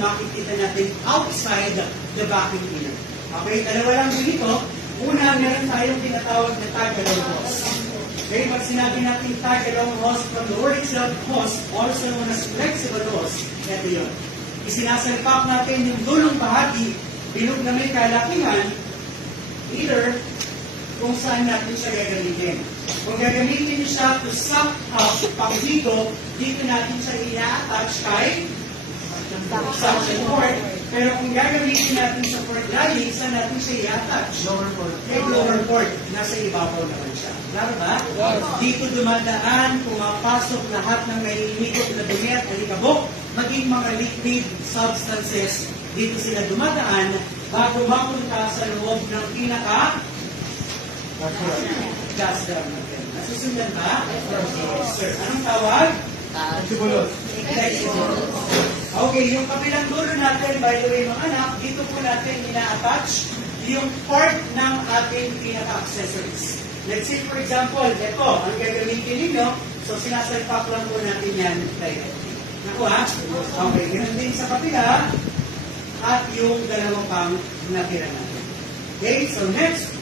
makikita natin outside the vacuum cleaner. Okay, dalawa lang dito. Una, meron tayong tinatawag na tag-along hose. Okay, pag sinabi natin tag-along hose from the word itself, hose, also known as flexible hose, ito yun. Isinasalpak natin yung dulong bahagi, bilog na may kalakihan, either kung saan natin siya gagamitin. Kung gagamitin siya to suck up, pang-dito, dito natin siya ina-attach kay suction port. Pero kung gagamitin natin sa port drying, saan natin siya i-attach? Lower port. Kay lower port. Nasa ibabaw naman siya. Klaro ba? Dito dumadaan, pumapasok lahat ng nahihigop na dumi at alikabok, maging mga liquid substances. Dito sila dumadaan bago mapunta sa loob ng pinaka gas drum natin. Nasusundan ba? Yes, sir. Anong tawag? Flexible. Okay, yung kabilang dulo natin, by the way, mga anak, dito po natin ina-attach yung part ng ating pinaka-accessories. Let's say, for example, ito, ang gagamitin ninyo, so sinasalpak lang po natin yan directly. Nakuha? Okay, ganun din sa kapila, at yung dalawang pang natira natin. Okay, so next,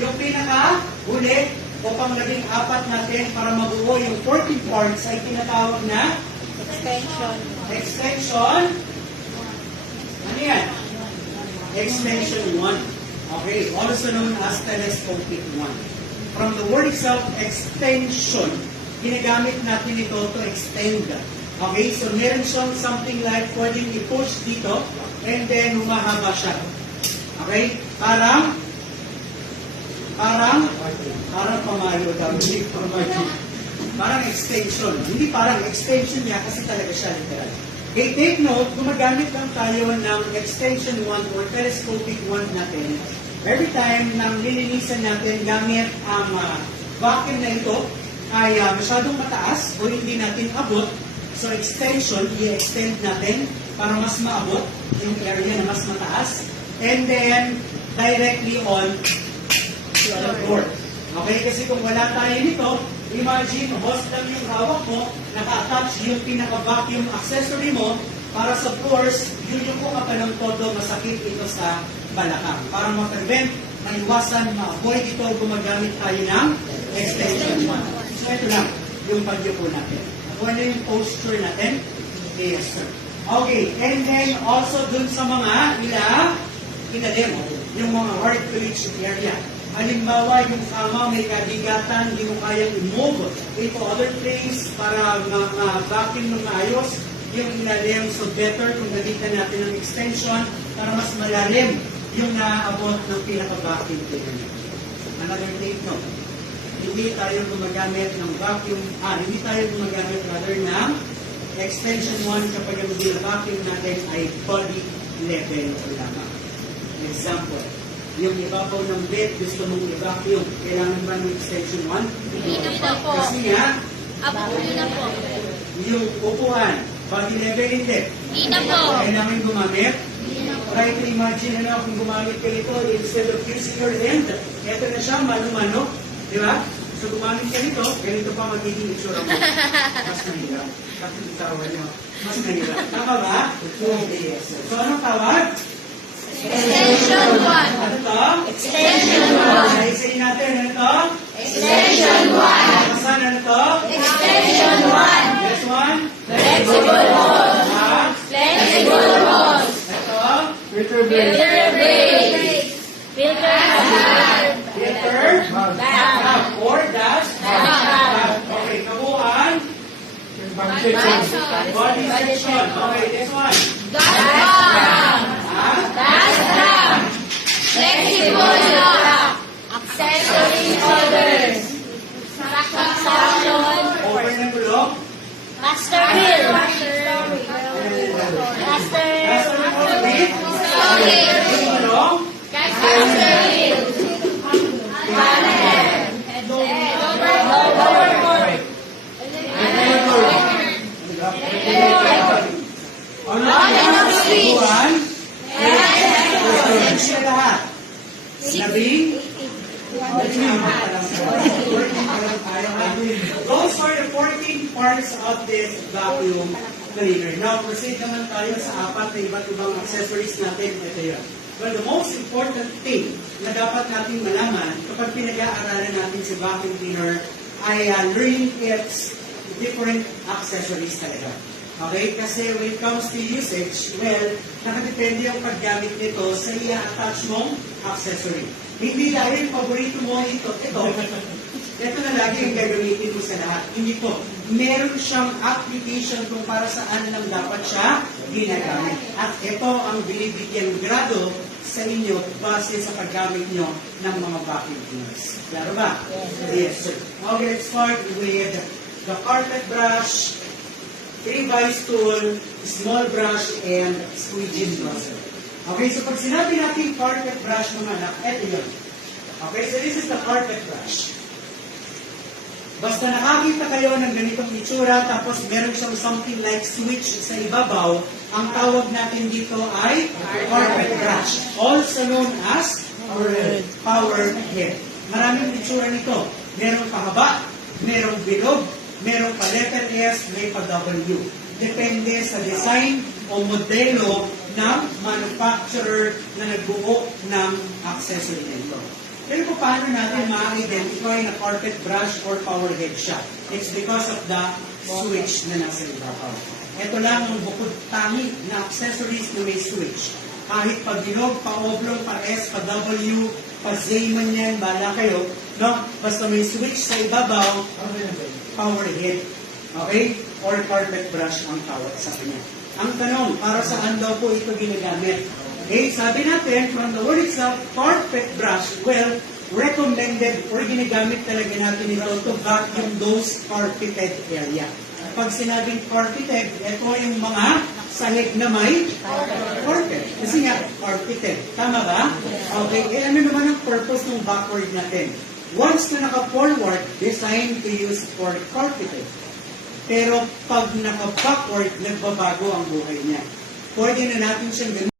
yung pinaka-huli o pang-14 natin para mabuo yung 14 parts ay tinatawag na Extension. Ano yan? Extension 1. Okay, also known as telescopic 1. From the word itself, extension, ginagamit natin ito to extend. Okay, so meron siyang something like pwedeng i-push dito and then humahaba siya. Okay, parang pamayo daw. Parang extension. Hindi parang extension niya kasi talaga siya literal. Okay, take note, gumagamit lang tayo ng extension 1 or telescopic 1 natin. Every time nang lilinisan natin gamit ang vacuum na ito ay masyadong mataas o hindi natin abot. So extension, i-extend natin para mas maabot yung area na mas mataas. And then, directly on to the board. Okay, kasi kung wala tayo nito, imagine, hose lang yung hawak mo, naka-attach yung pinaka-vacuum accessory mo, para sa floors, yun yung kung ng todo, masakit ito sa balakang. Para ma-prevent, maiwasan, ma-avoid ito, gumagamit tayo ng extension 1. So ito lang, yung pagyuko natin. Ano yung posture natin? Yes, sir. Okay, and then also dun sa mga ilalim, yung mga hard to reach area. Halimbawa, yung kama may kabigatan, hindi mo kayang i-move into other place para ma-vacuum ng maayos yung ilalim. So better kung gamitan natin ng extension para mas malalim yung naaabot ng pinaka-vacuum cleaner. Another take note, hindi tayo gumagamit ng vacuum, hindi tayo gumagamit rather ng extension 1 kapag yung vacuum natin ay body level lamang. Example, yung ibabaw ng bed, gusto mong i-vacuum, kailangan ba ng extension 1? Hindi na po. Kasi nga, Hindi na po. yung upuan, body level hindi. Hindi na po. Kailangan gumamit. Hindi na po. Try to imagine kung gumamit ka ito, instead of using your hand, ito na siya, mano-mano. Di ba? So gumamit ka nito, ganito pa magiging itsura mo. Mas mahirap. Kasi itawan nyo. Mas mahirap. Tama ba? Yes. So anong tawag? Extension 1. Ano to? Extension 1. Isa-isayin natin. Ano to? Extension 1. Kasan ano to? Extension 1. Next one? Flexible hose. Ha? Flexible hose. Ito? Filter brake. Filter hazard. Filter? Valve. Or dash? Valve. Okay, kabuuan? Body section. Okay, this one. Gas drum. Ha? Gas drum. Flexible lock. Accessory holders. Suction. Open ng gulong. Master wheel. Master. Open. Yung gulong. Master wheel. Panel. Lower port. Ano? Switch. Kabuuan? Siya lahat. Labing? Those are the 14 parts of this vacuum cleaner. Now, proceed naman tayo sa apat na iba't ibang accessories natin. Ito yun. Well, the most important thing na dapat natin malaman kapag pinag-aaralan natin si vacuum cleaner ay learning its different accessories talaga. Okay? Kasi when it comes to usage, well, nakadepende yung paggamit nito sa i-attach mong accessory. Hindi dahil paborito mo ito. Ito na lagi yung gagamitin mo sa lahat. Hindi po. Meron siyang application kung para saan lang dapat siya ginagamit. At ito ang binibigyan grado sa inyo base sa paggamit nyo ng mga vacuum cleaners. Klaro ba? Yes, sir. Okay, let's start with the carpet brush, 3x tool, small brush, and squeegee brusher. Okay, so pag sinabi natin carpet brush mga anak, eto yun. Okay, so this is the carpet brush. Basta nakakita kayo ng ganitong itsura, tapos meron siyang something like switch sa ibabaw, ang tawag natin dito ay carpet brush, also known as power head. Maraming itsura nito. Merong pahaba, merong bilog, merong pa letter S, may pa W. Depende sa design o modelo ng manufacturer na nagbuo ng accessory nito. Pero kung paano natin ma-identify na carpet brush or power head siya? It's because of the switch na nasa ibabaw. Ito lang ang bukod tangi na accessories na may switch. Kahit pa bilog, pa oblong, pa S, pa W, pa Z man yan, bala kayo, no? Basta may switch sa ibabaw, power head. Okay? Or carpet brush ang tawag sa kanya. Ang tanong, para saan daw po ito ginagamit? Okay, sabi natin, from the word itself, carpet brush, well, recommended or ginagamit talaga natin ito to vacuum those carpeted area. Pag sinabing carpeted, ito yung mga sahig na may carpet. Kasi nga, carpeted. Tama ba? Okay, eh ano naman ang purpose ng backward natin? Once na naka-forward, designed to use for carpeted. Pero pag naka-backward, nagbabago ang buhay niya. Pwede na natin siyang